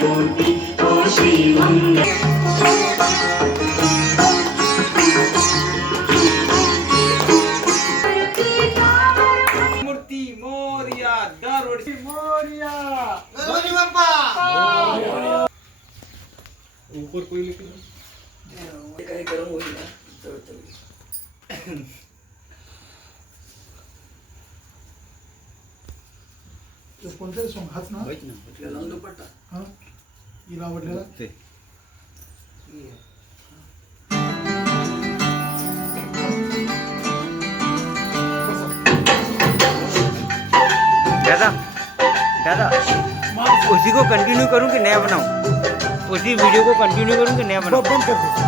कोटि ओ श्रीमंगल मूर्ती मोरया दरवर्षी मोरया गणपती बाप्पा ऊपर कोई लेकिन काय गरम होईल ना तळतळ तो कोणताही सॉंग हाच ना होईच ना त्याला दुपट्टा हा हिला आवडलेला ते दादा दादा उसी को कंटिन्यू करूं कि नया बनाऊं उसी वीडियो को कंटिन्यू करूं कि नया बनाऊं बंद कर दे